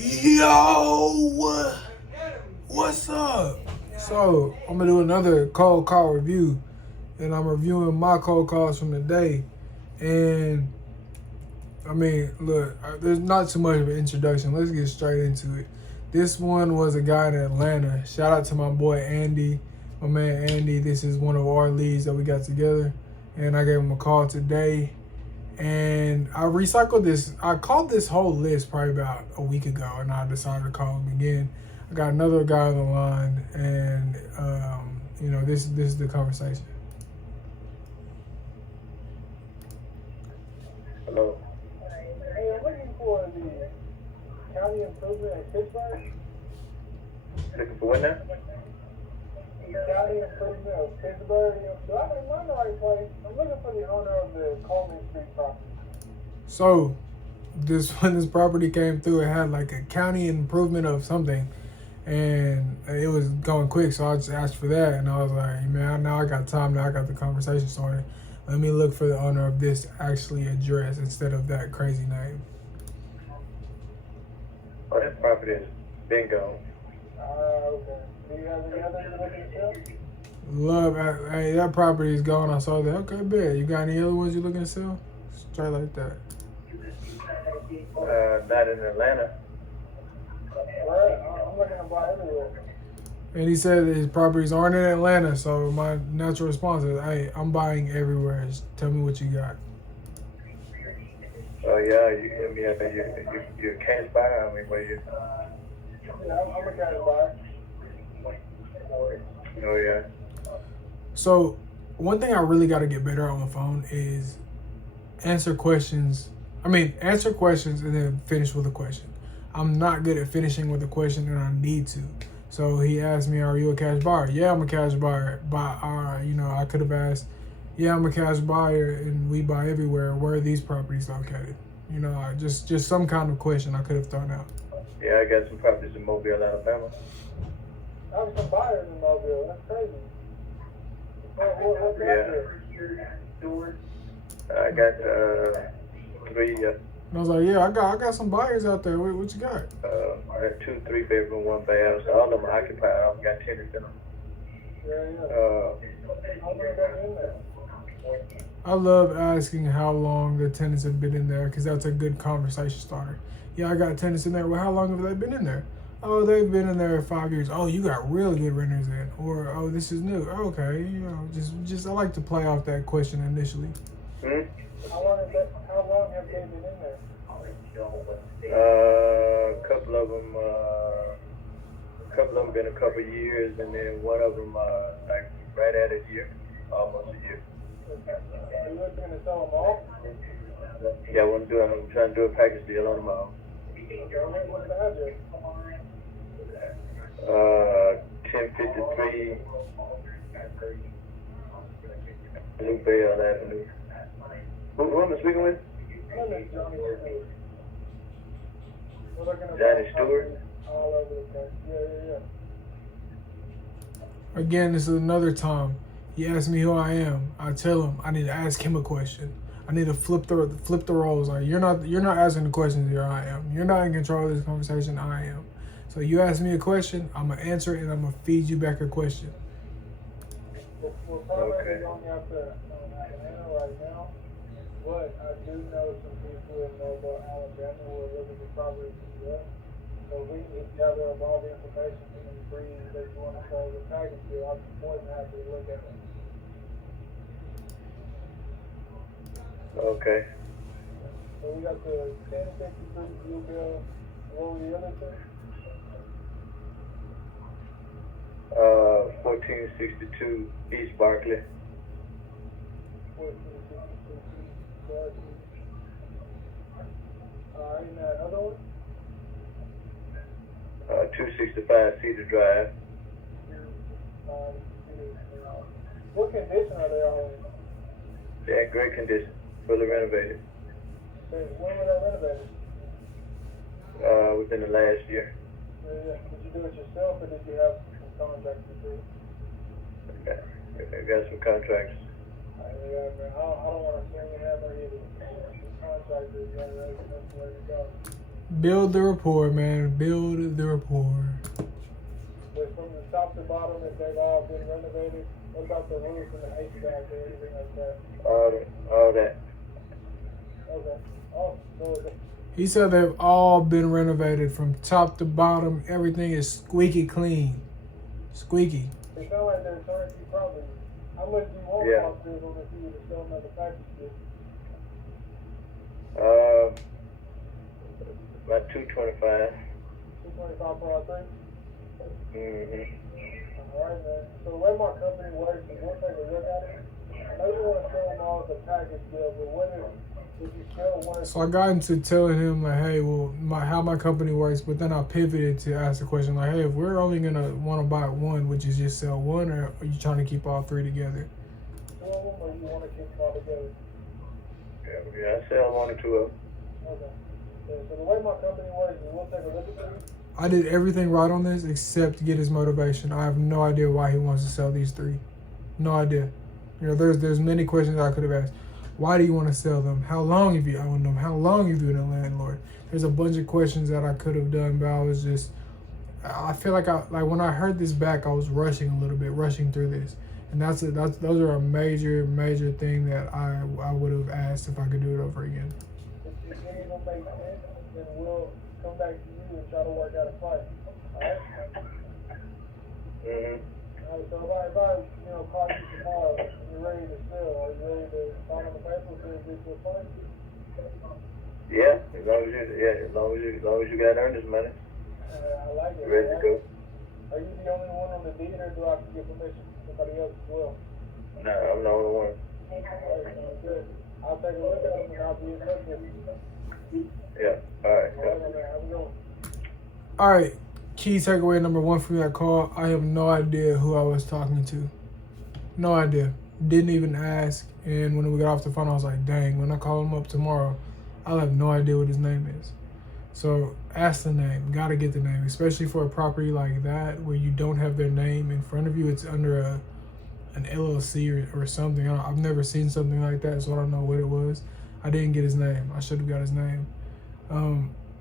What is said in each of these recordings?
Yo, what's up? So I'm gonna do another cold call review, and I'm reviewing my cold calls from the day. And I mean, look, there's not too much of an introduction. Let's get straight into it. This one was a guy in Atlanta. Shout out to my boy Andy, my man Andy. This is one of our leads that we got together, and I gave him a call today. And I recycled this. I called this whole list probably about a week ago, and I decided to call him again. I got another guy on the line, and this is the conversation. Hello. Hey, I'm looking for the county improvement in Pittsburgh. Looking for what now? The county improvement of Pittsburgh. Do I am the right place? I'm looking for the owner of the Coleman Street property. So, when this property came through, it had like a county improvement of something, and it was going quick. So I just asked for that, and I was like, man, now I got time. Now I got the conversation started. Let me look for the owner of this actually address instead of that crazy name. Oh, that property is been gone. Okay. Do you have any other looking to sell? Love, hey, that property is gone. I saw that. Okay, bet. You got any other ones you looking to sell? Straight like that. Not in Atlanta. Well, I'm looking to buy everywhere. And he said that his properties aren't in Atlanta, so my natural response is, hey, I'm buying everywhere. Just tell me what you got. Oh, yeah, you're a cash buyer. I mean, what you? Yeah, I'm a cash buyer. Oh, yeah. So, one thing I really got to get better on the phone is answer questions. Answer questions and then finish with a question. I'm not good at finishing with a question, and I need to. So he asked me, "Are you a cash buyer?" Yeah, I'm a cash buyer. But I could have asked, "Yeah, I'm a cash buyer, and we buy everywhere. Where are these properties located?" Just some kind of question I could have thrown out. Yeah, I got some properties in Mobile, Alabama. I have some buyers in Mobile. That's crazy. I got 3. And I was like, "Yeah, I got some buyers out there. What you got?" I got 2 3-bedroom, 1 bath. So all of them are occupied. I don't got tenants in them. I love asking how long the tenants have been in there because that's a good conversation starter. Yeah, I got tenants in there. Well, how long have they been in there? Oh, they've been in there 5 years. Oh, you got really good renters in. Or, oh, this is new. Okay, just I like to play off that question initially. Hmm? How long have they been in there? A couple of them been a couple of years, and then one of them like right at a year, almost a year. Are you looking to sell them all? Yeah, I'm trying to do a package deal on them all. What's the address? 1053 New Bell Avenue. Who am I speaking with? Johnny Stewart. Again, this is another time. He asks me who I am. I tell him I need to ask him a question. I need to flip the roles. Like you're not asking the questions here. I am. You're not in control of this conversation. I am. So you ask me a question, I'm gonna answer it, and I'm gonna feed you back a question. Okay. But I do know some people in Mobile, Alabama who are looking for properties as well. So we can gather up all the information and agree that you want to sell the package deal. I'm more than happy to look at it. Okay. So we got the 1053 Blue Bill. What were the other two? 1462 East Barkley. 1462 East Barkley. And that other one? 265 Cedar Drive. What condition are they all in? They're in great condition, fully renovated. When were they renovated? Within the last year. Yeah. Did you do it yourself, or did you have some contractors to do it? I got some contractors. I don't want to swing a hammer either. Contractors, that's the way to go. Build the rapport, man. Build the rapport. But from the top to bottom, if they've all been renovated, what about the roof and the HVAC or anything like that? All that. Okay. Oh, so He said they've all been renovated from top to bottom. Everything is squeaky clean. Squeaky. it sounds like they're turnkey properties. How much do you want Yeah. off this on if you were to sell them as a package? About 225. 225 for our thing? Mm-hmm. Alright, man. So the way my company works is we'll take a look at it. I know you want to sell them all as a package deal, but what if you sell one? So I got into telling him like, hey, well, how my company works, but then I pivoted to ask the question like, hey, if we're only gonna want to buy one, would you just sell one, or are you trying to keep all three together? Two of them, or you want to keep them all together? Yeah, I sell 1 or 2 of them. Okay. So the way my company works is we'll take a look at these. I did everything right on this except get his motivation. I have no idea why he wants to sell these three. No idea. You know, there's many questions I could have asked. Why do you want to sell them? How long have you owned them? How long have you been a landlord? There's a bunch of questions that I could have done, but I feel like when I heard this back, I was rushing a little bit, rushing through this. And those are a major thing that I would have asked if I could do it over again. If any of them make sense, then we'll come back to you and try to work out a price. Alright? Mm-hmm. Alright, so if I call you tomorrow and you're ready to sell, are you ready to sign on the paper to agree to a price? Yeah, as long as you got earnest money, I like it. ready to go. Are you the only one on the deed, or do I have to get permission from somebody else as well? No, I'm the only one. Alright, sounds good. I'll take a look at them and I'll be in touch with you. Yeah. All right. Alright, man. Have a good one. All right, key takeaway number one from that call, I have no idea who I was talking to. No idea. Didn't even ask. And when we got off the phone, I was like, dang, when I call him up tomorrow, I'll have no idea what his name is. So ask the name. Gotta get the name, especially for a property like that where you don't have their name in front of you. It's under an LLC or something. I've never seen something like that, so I don't know what it was. I didn't get his name. I should have got his name.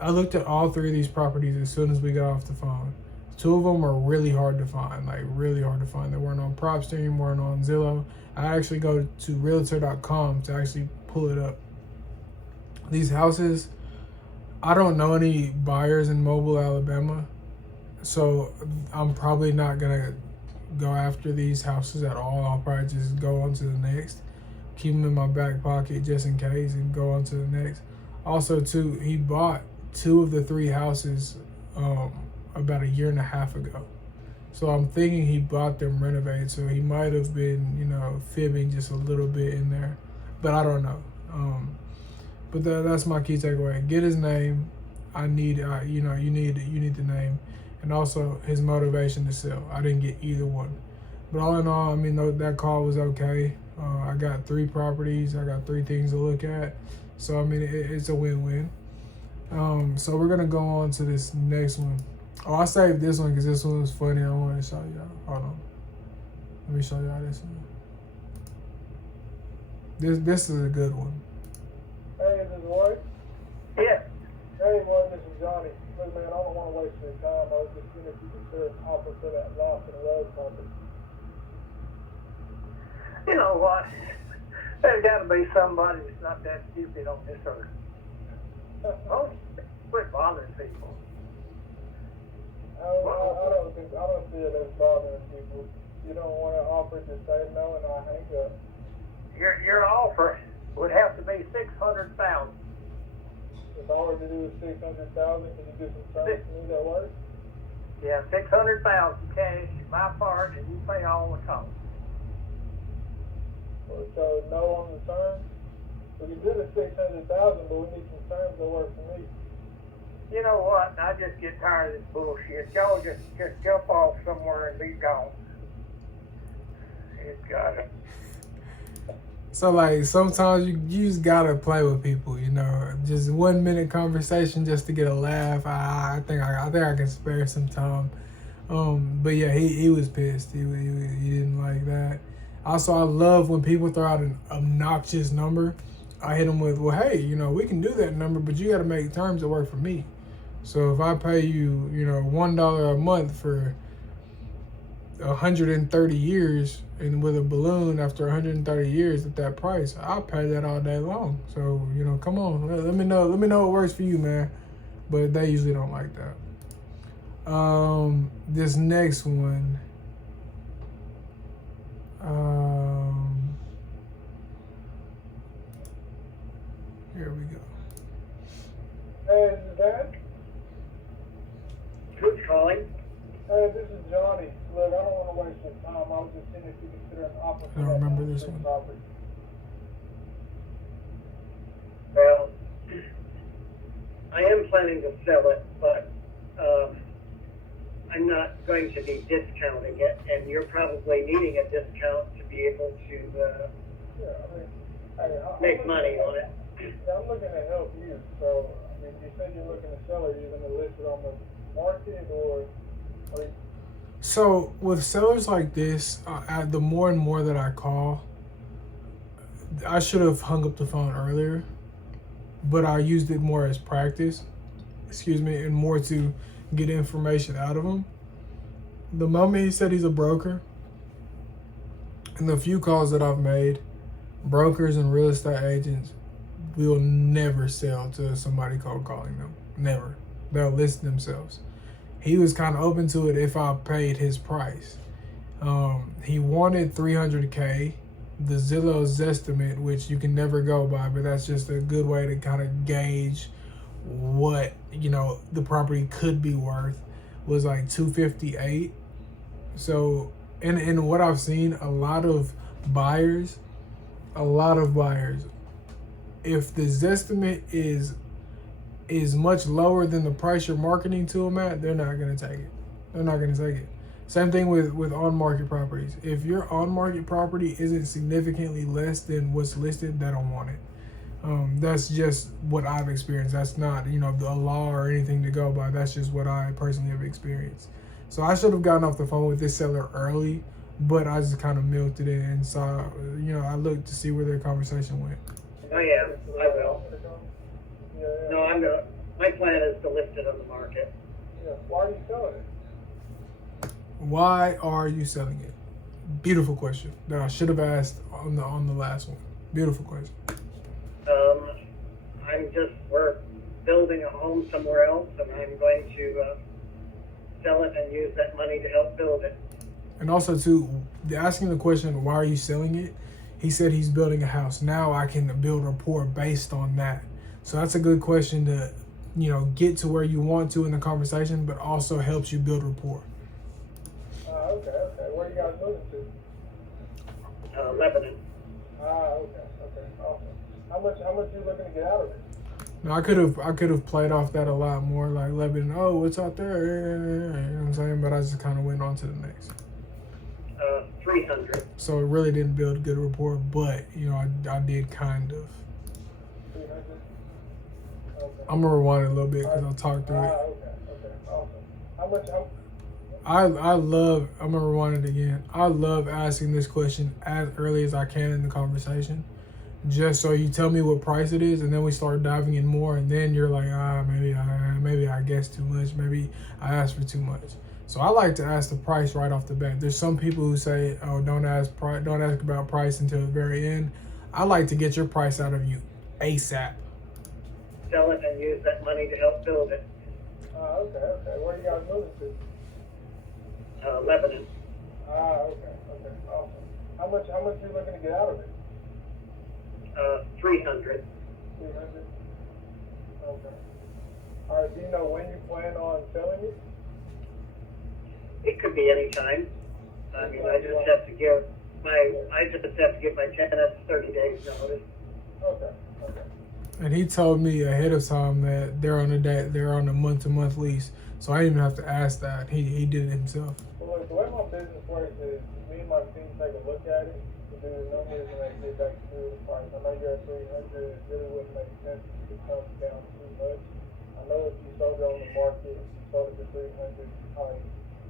I looked at all three of these properties as soon as we got off the phone. Two of them are really hard to find, like really hard to find. They weren't on PropStream, weren't on Zillow. I actually go to Realtor.com to actually pull it up. These houses, I don't know any buyers in Mobile, Alabama, so I'm probably not gonna go after these houses at all. I'll probably just go on to the next, keep them in my back pocket just in case, and go on to the next. Also, too, he bought 2 of the 3 houses about a year and a half ago. So I'm thinking he bought them renovated, so he might have been, fibbing just a little bit in there, but I don't know. But that's my key takeaway. Get his name. You need the name, and also his motivation to sell. I didn't get either one, but all in all, that call was okay. I got 3 properties. I got 3 things to look at, so it's a win-win. So we're gonna go on to this next one. Oh, I saved this one because this one was funny. I want to show y'all. Hold on. Let me show y'all this one. This is a good one. Hey, is this Roy? Yeah. Hey, boy, this is Johnny. Look, man, I don't want to waste your time. I was just seeing if you could set an offer for that loft and road property. You know what? There's got to be somebody that's not that stupid on this earth. Oh, quit bothering people. I don't see it as bothering people. You don't want to offer to say no and I hang up. Your offer would have to be $600,000. If I were to do 600,000, can you do some terms for me that works? Yeah, $600,000 cash, my part, and you pay all the costs. So no on the terms? We can do the 600,000, but we need some terms that work for me. You know what? I just get tired of this bullshit. Y'all just jump off somewhere and be gone. It's got it. So like sometimes you just gotta play with people, just 1 minute conversation just to get a laugh. I think I can spare some time. But yeah, he was pissed. He didn't like that. Also, I love when people throw out an obnoxious number. I hit him with, well, hey, we can do that number, but you got to make terms that work for me. So if I pay you, $1 a month for 130 years, and with a balloon after 130 years at that price, I'll pay that all day long. So come on, let me know. Let me know what works for you, man. But they usually don't like that. This next one. Here we go. Hey, this is Dan. Who's calling? Hey, this is Johnny. Look, I don't want to waste your time. I was just seeing if you consider an offer for I don't that remember one this street one. property. Well, I am planning to sell it, but I'm not going to be discounting it, and you're probably needing a discount to be able to Yeah, I mean, hey, make money on it. I'm looking to help you. So, I mean, you said you're looking to sell it. Are you going to list it on the market, or are you? So with sellers like this, the more and more that I call, I should have hung up the phone earlier, but I used it more as practice, and more to get information out of him. The moment he said he's a broker, and the few calls that I've made, brokers and real estate agents will never sell to somebody cold calling them. Never. They'll list themselves. He was kind of open to it if I paid his price. He wanted $300K. The Zillow's estimate, which you can never go by, but that's just a good way to kind of gauge what the property could be worth, was like $258. So and what I've seen, a lot of buyers, if the Zestimate is much lower than the price you're marketing to them at, they're not going to take it. Same thing with on-market properties. If your on-market property isn't significantly less than what's listed, they don't want it. That's just what I've experienced. That's not, the law or anything to go by. That's just what I personally have experienced. So I should have gotten off the phone with this seller early, but I just kind of milked it in and saw, I looked to see where their conversation went. I am. I will. No, I'm gonna. My plan is to list it on the market. Yeah. Why are you selling it? Why are you selling it? Beautiful question that I should have asked on the last one. Beautiful question. We're building a home somewhere else, and I'm going to sell it and use that money to help build it. And also too, asking the question, why are you selling it? He said he's building a house. Now I can build rapport based on that. So that's a good question to, get to where you want to in the conversation, but also helps you build rapport. Okay. Where are you guys moving to? Lebanon. Okay. Awesome. How much you looking to get out of it? Now I could have played off that a lot more, like Lebanon. Oh, what's out there? You know what I'm saying? But I just kind of went on to the next. 300. So it really didn't build good rapport, but I did kind of. 300. Okay. I'm gonna rewind it a little bit because I'll talk through it. Okay. Awesome. How much? I'm gonna rewind it again. I love asking this question as early as I can in the conversation, just so you tell me what price it is, and then we start diving in more, and then you're like, maybe I guessed too much, maybe I asked for too much. So I like to ask the price right off the bat. There's some people who say, oh, don't ask about price until the very end. I like to get your price out of you ASAP. Sell it and use that money to help build it. Okay. Where are you guys moving to? Lebanon. Okay. Awesome. How much you looking to get out of it? 300. 300. Okay. All right. Do you know when you plan on selling it? It could be any time. I mean, I just have to give my tenants 30 days notice. Okay. And he told me ahead of time that they're on a month-to-month lease, so I didn't even have to ask that. He did it himself. Well, look, the way my business works is me and my team take a look at it, and do the numbers, and they get back to the price. I know you're at 300. It really wouldn't make sense if it comes down too much. I know if you sold it on the market, if you sold it for 300,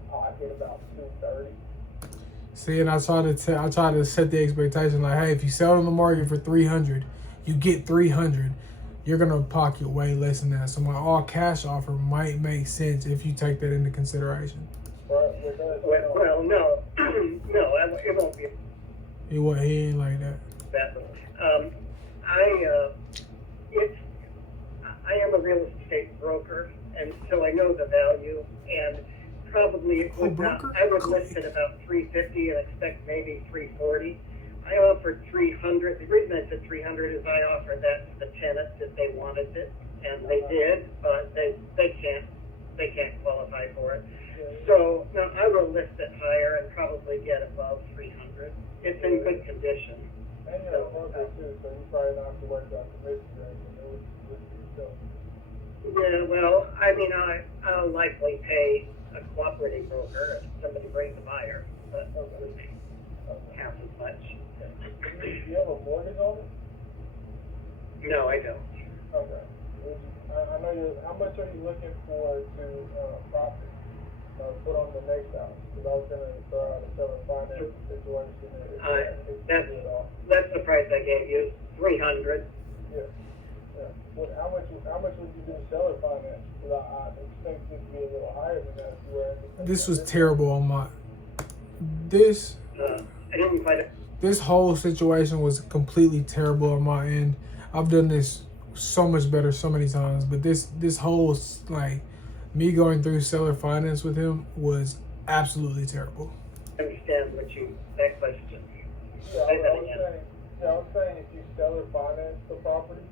I get about 230. See, and I try to set the expectation like, hey, if you sell it on the market for 300, you get 300. you're gonna pocket way less than that. So my all cash offer might make sense if you take that into consideration. Well, no, no, it won't be He ain't like that. that. I am a real estate broker, and so I know the value, and probably it would not, broker? I would list it about 350 and expect maybe 340. I offered 300. The reason I said 300 is I offered that to the tenants if they wanted it, and they did, but they can't qualify for it. So no, I will list it higher and probably get above 300. It's in good condition. And you're a broker too, so you probably don't have to worry about commission or anything. Yeah, well, I mean, I'll likely pay a cooperating broker if somebody brings a buyer, but it wouldn't be half as much. Do you have a mortgage on it? No, I don't. Okay. I know you. How much are you looking for to profit? Put on the next house? Because I was going to throw out a seller finance situation. That's the price I gave you, 300. Yeah. How much would you do seller finance? Because I expect it to be a little higher than that if you were. This was terrible on my. This. I didn't quite. This whole situation was completely terrible on my end. I've done this so much better so many times, but this whole like me going through seller finance with him was absolutely terrible. Understand that question. I was saying if you seller finance the property,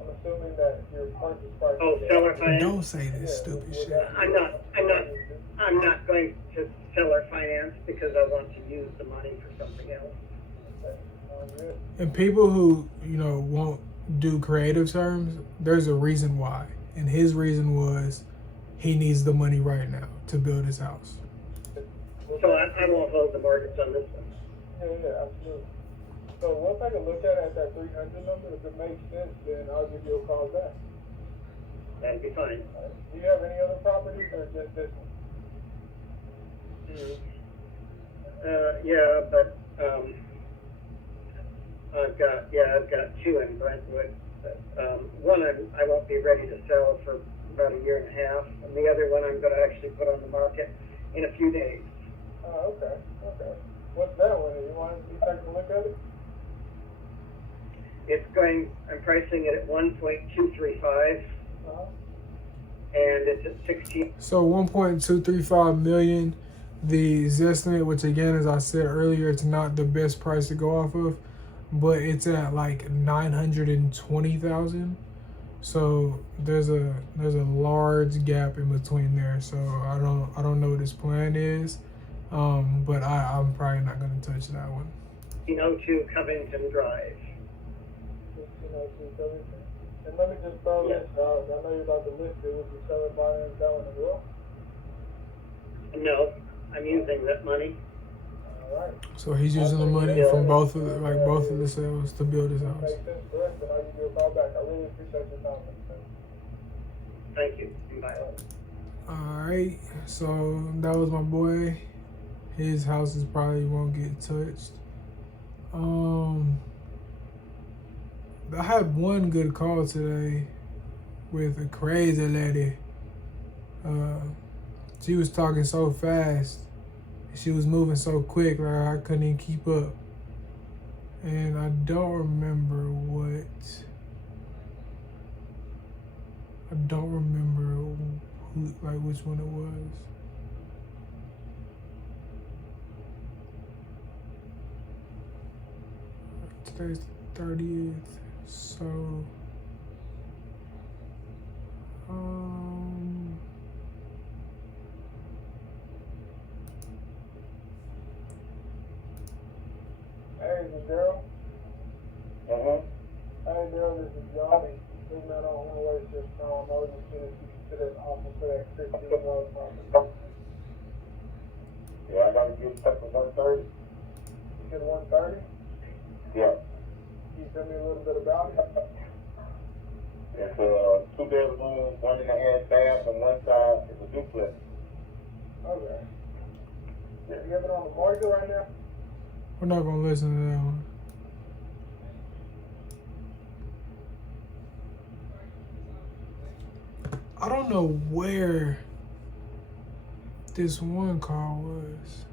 I'm assuming that your purchase price. Oh, seller finance. Don't say this stupid shit. I'm not going to seller finance because I want to use the money for something else. And people who, won't do creative terms, there's a reason why. And his reason was he needs the money right now to build his house. So I won't hold the mortgage on this one. Yeah, absolutely. So we'll take a look at that 300 number. If it makes sense, then I'll give you a call back. That'd be fine. Do you have any other properties or just this one? Yeah, but I've got two in Brentwood. But, one I won't be ready to sell for about a year and a half, and the other one I'm going to actually put on the market in a few days. Oh, okay. What's that one? You want to take a look at it? I'm pricing it at 1.235, and it's at 16. So 1.235 million. The Zestimate, which again, as I said earlier, it's not the best price to go off of, but it's at like 920,000. So there's a large gap in between there. So I don't know what his plan is, but I'm probably not gonna touch that one. 1602 Covington Drive. 1602 Covington. And let me just throw this out. I know you're about to list it. Would you sell it finance that one as well? No, I'm using that money. All right. So he's using the money from both of the sales to build his house. Makes sense for us, and I'll give you a call back. I really appreciate your time. Thank you. Bye. Alright, so that was my boy. His houses probably won't get touched. I had one good call today with a crazy lady. She was talking so fast. She was moving so quick, like I couldn't even keep up. And I don't remember which one it was. Today's the 30th, so Hey, this is Daryl. Uh-huh. Hey, Daryl, this is Johnny. Listen, I don't want to waste your time. I was just seeing if you consider an offer for that 15 road property. Yeah, I gotta get stuck with 130. You said 130? Yeah. Can you tell me a little bit about it? It's a 2-bedroom, 1.5 bath on one side. It's a duplex. Okay. You have it on the market right now? we're not gonna listen to that one. I don't know where this one call was.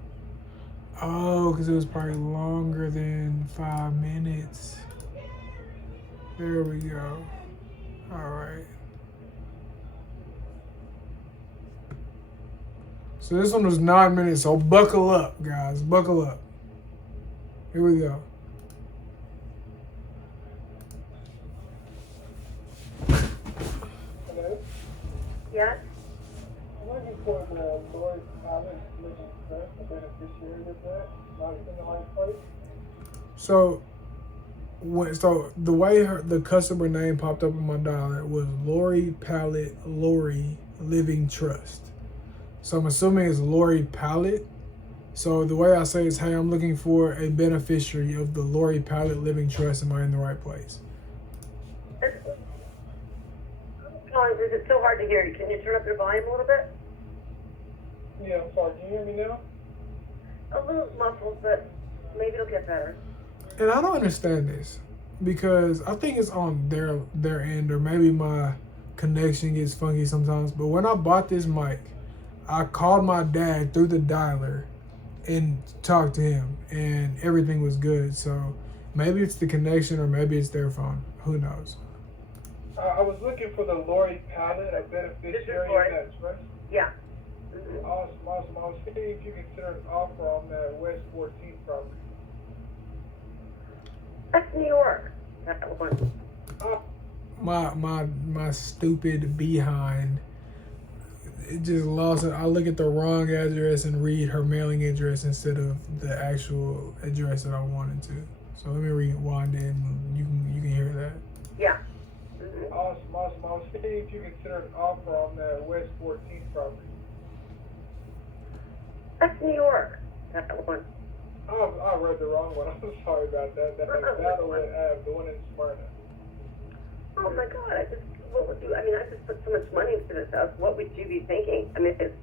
Oh, because it was probably longer than 5 minutes. There we go. All right. So this one was 9 minutes, so buckle up, guys. Buckle up. Here we go. Hello? Yes? I'm looking for the Lord Thomas Living Trust, the beneficiary of that. Not in the right place. So the way the customer name popped up on my dialer was Lori Pallet Lori Living Trust. So I'm assuming it's Lori Pallet. So the way I say is, hey, I'm looking for a beneficiary of the Lori Pallet Living Trust. Am I in the right place? Colin, is it so hard to hear you? Can you turn up your volume a little bit? Yeah, I'm sorry. Can you hear me now? A little muffled, but maybe it'll get better. And I don't understand this because I think it's on their end, or maybe my connection gets funky sometimes. But when I bought this mic, I called my dad through the dialer and talked to him, and everything was good. So maybe it's the connection, or maybe it's their phone. Who knows? I was looking for the Lori Pallet, a beneficiary of Lori. that trust. Yeah. Awesome. I was thinking if you consider an offer on that West 14th property. That's New York. That one. My stupid behind. It just lost it. I look at the wrong address and read her mailing address instead of the actual address that I wanted to. So let me rewind it, and you can hear that. Yeah. Awesome. I was thinking if you consider an offer on that West 14th property. That's New York. That one. I read the wrong one. I'm sorry about that. That the one in Smyrna. Oh my God! What would you? I mean, I just put so much money into this house. What would you be thinking? I mean, it's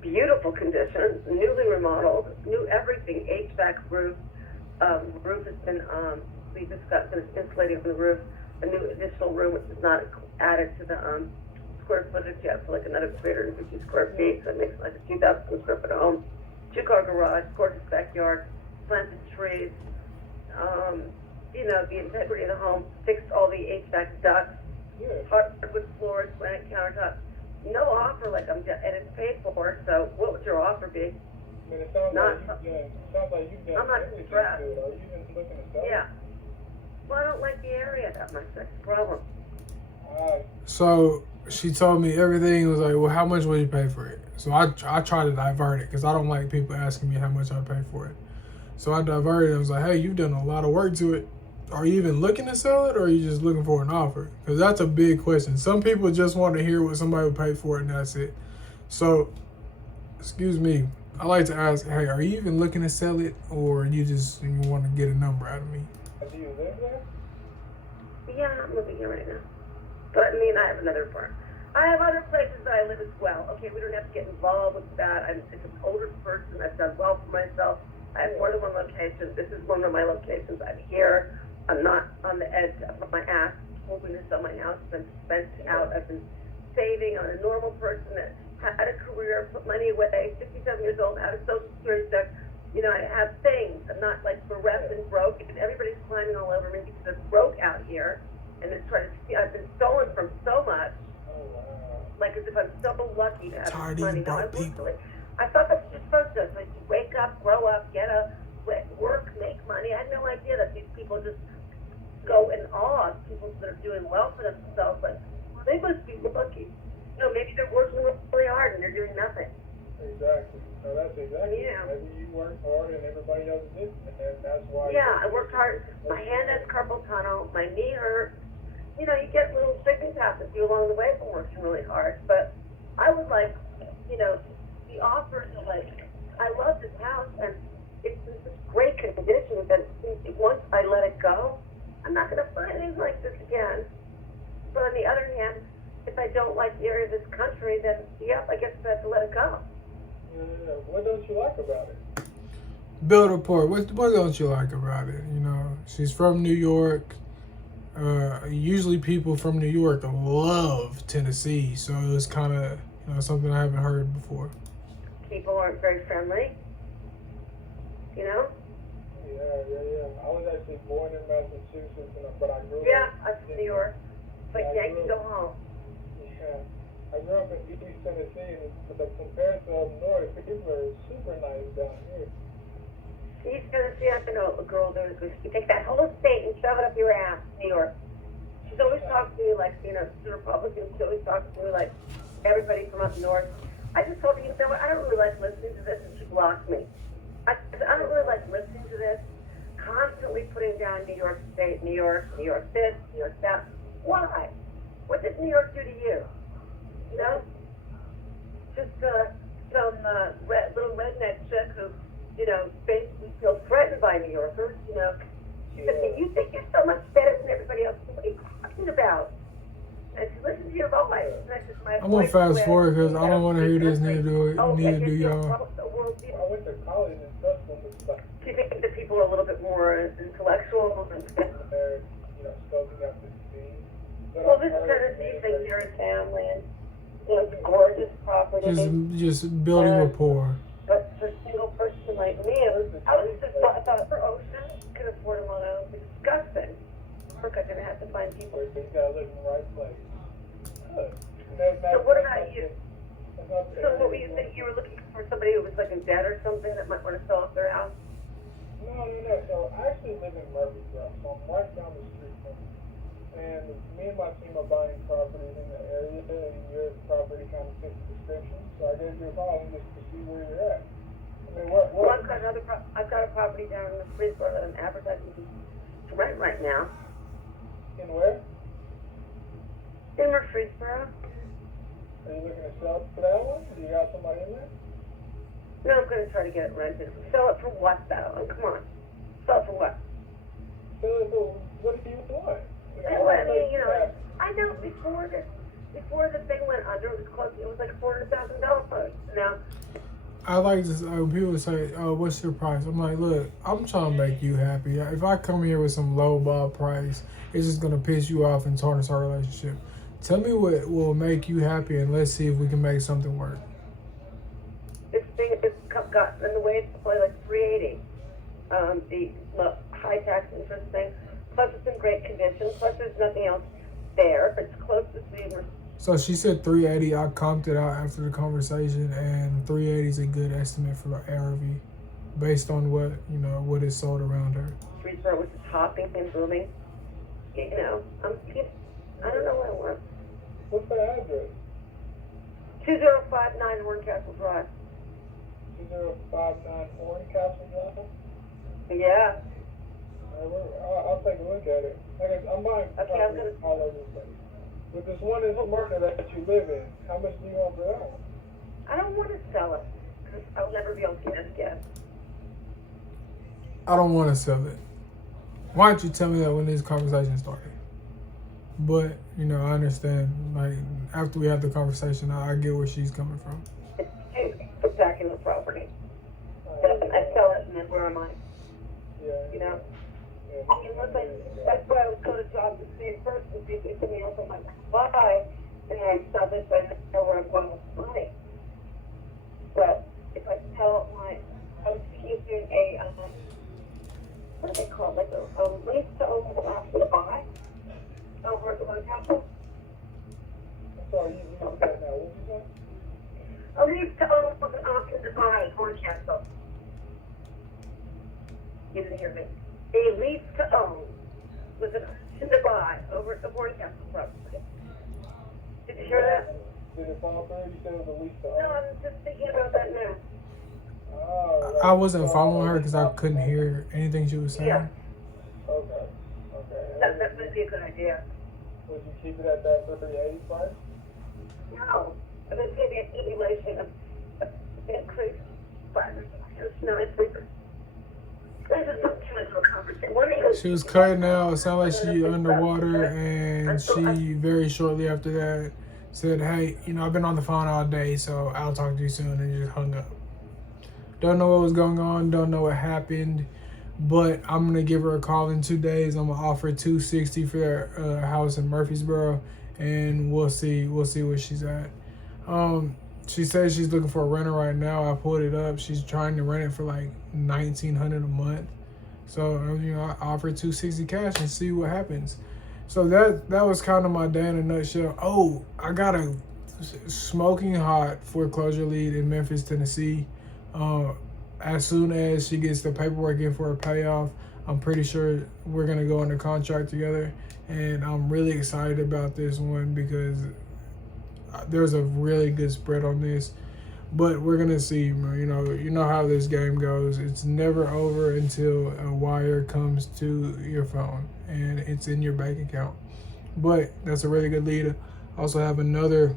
beautiful condition, newly remodeled, new everything, HVAC roof. Roof has been we just got finished insulating on the roof. A new additional room which is not added to the square footage yet, so like another 350 square feet. So it makes like a 2,000 square foot home. 2-car garage, gorgeous backyard, planted trees. You know, the integrity of the home, fixed all the HVAC ducts, hardwood floors, granite countertops. No offer like and it's paid for. So what would your offer be? I mean, it sounds like you've done I'm not everything stressed. good. Are you even looking to sell? Yeah. Well, I don't like the area that much. That's the problem. So she told me everything. Was like, well, how much will you pay for it? So I try to divert it because I don't like people asking me how much I pay for it. So I diverted it. I was like, hey, you've done a lot of work to it. Are you even looking to sell it, or are you just looking for an offer? Because that's a big question. Some people just want to hear what somebody would pay for it, and that's it. So, excuse me, I like to ask, hey, are you even looking to sell it, or you want to get a number out of me? Do you live there? Yeah, I'm living here right now. But I mean, I have another farm. I have other places that I live as well. Okay, we don't have to get involved with that. I'm just an older person. I've done well for myself. I have more than one location. This is one of my locations. I'm here. I'm not on the edge of my ass hoping to sell my house. I've been spent out. I've been saving. I'm a normal person that had a career, put money away, 57 years old, had a social security check. You know, I have things. I'm not like bereft and broke. And everybody's climbing all over me because they're broke out here. And they're trying to see. I've been stolen from so much. Like as if I'm so lucky to have this money. No, I thought that's what you're supposed to do. So you wake up, grow up, get up, work, make money. I had no idea that these people just go in awe of people that are doing well for themselves. Like, well, they must be lucky. You know, maybe they're working really hard and they're doing nothing. Exactly. So that's exactly. Yeah. Maybe you work hard and everybody else didn't, and that's why. Yeah, I worked hard. My hand has carpal tunnel. My knee hurts. You know, you get little sickness happen to you along the way from working really hard. But I would like, you know, the offers of like, I love this house and it's in such great condition that once I let it go, I'm not going to find anything like this again. But on the other hand, if I don't like the area of this country, then yep, I guess I have to let it go. Yeah. What don't you like about it? Build rapport. What don't you like about it? You know, she's from New York. Usually people from New York love Tennessee, so it's kind of something I haven't heard before. People aren't very friendly. You know? Yeah. I was actually born in Massachusetts, but I grew up. Yeah, I'm from New York. It's like Yankee go home. Yeah. I grew up in East Tennessee, but compared to up north, people are super nice down here. East Tennessee, I know a girl there who's you take that whole state and shove it up your ass, New York. She's always talking to me like, she's a Republican. She always talks to me like everybody from up north. I just told her, what, I don't really like listening to this, and she blocked me. I don't really like listening to this. Constantly putting down New York State, New York this, New York that. Why? What did New York do to you? You know? Just some little redneck chick who, basically feels threatened by New Yorkers. She said, you think you're so much better than everybody else. What are you talking about? And she listens to your voice. I'm gonna fast forward because I don't want to hear this. Neither do y'all. I went to college and stuff. Do you think that people are a little bit more intellectual and they're, scoping out the scene? Well, this Tennessee thing here in family, and it's gorgeous property. Just building rapport. But for a single person like me, I thought for ocean could afford a loan. It's disgusting. Look, I'm gonna have to find people. You gotta live in the right place. Good. So what about you? So what were you thinking? You were looking for somebody who was like in debt or something that might want to sell off their house? No. So I actually live in Murfreesboro, so I'm right down the street from you. And me and my team are buying properties in the area, and your property kind of fits the description. So I gave you a call just to see where you're at. I mean, what? Well, I've got a property down in Murfreesboro that I'm advertising to rent right now. In where? In Murfreesboro. Are you looking to sell for that one? Do you got somebody in there? No, I'm going to try to get it rented. Sell it for what, though? Oh, come on. Sell it for what? Sell it for what do you want? I know before the thing went under, it was like $400,000. Now, I like this. People say, "Oh, what's your price?" I'm like, "Look, I'm trying to make you happy. If I come here with some low ball price, it's just gonna piss you off and tarnish our relationship. Tell me what will make you happy, and let's see if we can make something work." This thing has got in the way. It's probably like $380. The high tax interest thing. Plus, it's in great condition. Plus, there's nothing else there. It's close to the. So she said 380. I comped it out after the conversation, and 380 is a good estimate for the ARV, based on what is sold around her. Murfreesboro, which is hopping and booming. I don't know what I want. What's the address? 2059 Horncastle Drive. 2059 Horncastle Drive? Yeah. I'll take a look at it. I'm buying properties all over the place. But this one in Smyrna that you live in, how much do you want for that one? I don't want to sell it because I'll never be able to get it again. I don't want to sell it. Why don't you tell me that when this conversation started? But, I understand. Like, after we had the conversation, I get where she's coming from. It's too spectacular property. I sell it and then where am I? Yeah. That's why I was going to talk to the same person, see if they put me up on my buy, and I saw this, I didn't know where I'm going with the money. But if I tell I was using a, what do they call it, like a lease to own after the buy, over at the One Castle. I'm sorry, you said that now, what did you say? A lease to own after the buy at One Castle. You didn't hear me. A lease to own with an option to buy over at the Horncastle property. Did you hear that? Did it fall through? You said it was a lease to No, own? I'm just thinking about that now. Oh, I wasn't following her because I couldn't hear anything she was saying. Yeah. Okay. That would be a good idea. Would you keep it at that 380 price? No. But it's going to be a simulation of increase. But it's not a secret. This is not too much of a conversation. She was cutting out. It sounded like she underwater, and she very shortly after that said, "Hey, I've been on the phone all day, so I'll talk to you soon," and just hung up. Don't know what was going on. Don't know what happened, but I'm gonna give her a call in 2 days. I'm gonna offer $260 for their house in Murfreesboro, and we'll see where she's at. She says she's looking for a renter right now. I pulled it up. She's trying to rent it for like $1,900 a month. So I offered $260 cash and see what happens. So that was kind of my day in a nutshell. Oh, I got a smoking hot foreclosure lead in Memphis, Tennessee. As soon as she gets the paperwork in for a payoff, I'm pretty sure we're gonna go under contract together. And I'm really excited about this one because there's a really good spread on this. But we're gonna see, you know how this game goes. It's never over until a wire comes to your phone and it's in your bank account. But that's a really good lead. I also have another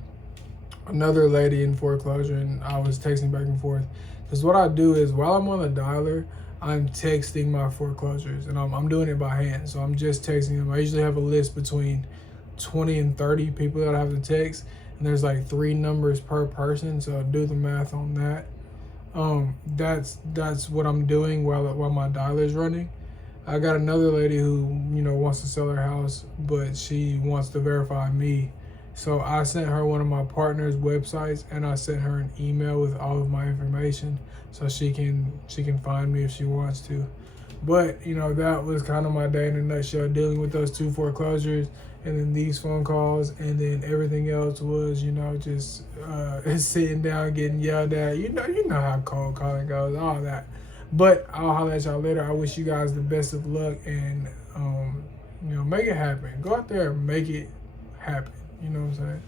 lady in foreclosure, and I was texting back and forth. Because what I do is while I'm on the dialer, I'm texting my foreclosures, and I'm doing it by hand. So I'm just texting them. I usually have a list between 20 and 30 people that I have to text. And there's like 3 numbers per person, so do the math on that. That's what I'm doing while my dialer is running. I got another lady who wants to sell her house, but she wants to verify me. So I sent her one of my partner's websites, and I sent her an email with all of my information, so she can find me if she wants to. But that was kind of my day in a nutshell, dealing with those 2 foreclosures. And then these phone calls, and then everything else was, just sitting down, getting yelled at. You know how cold calling goes, all that. But I'll holler at y'all later. I wish you guys the best of luck, and make it happen. Go out there and make it happen. You know what I'm saying?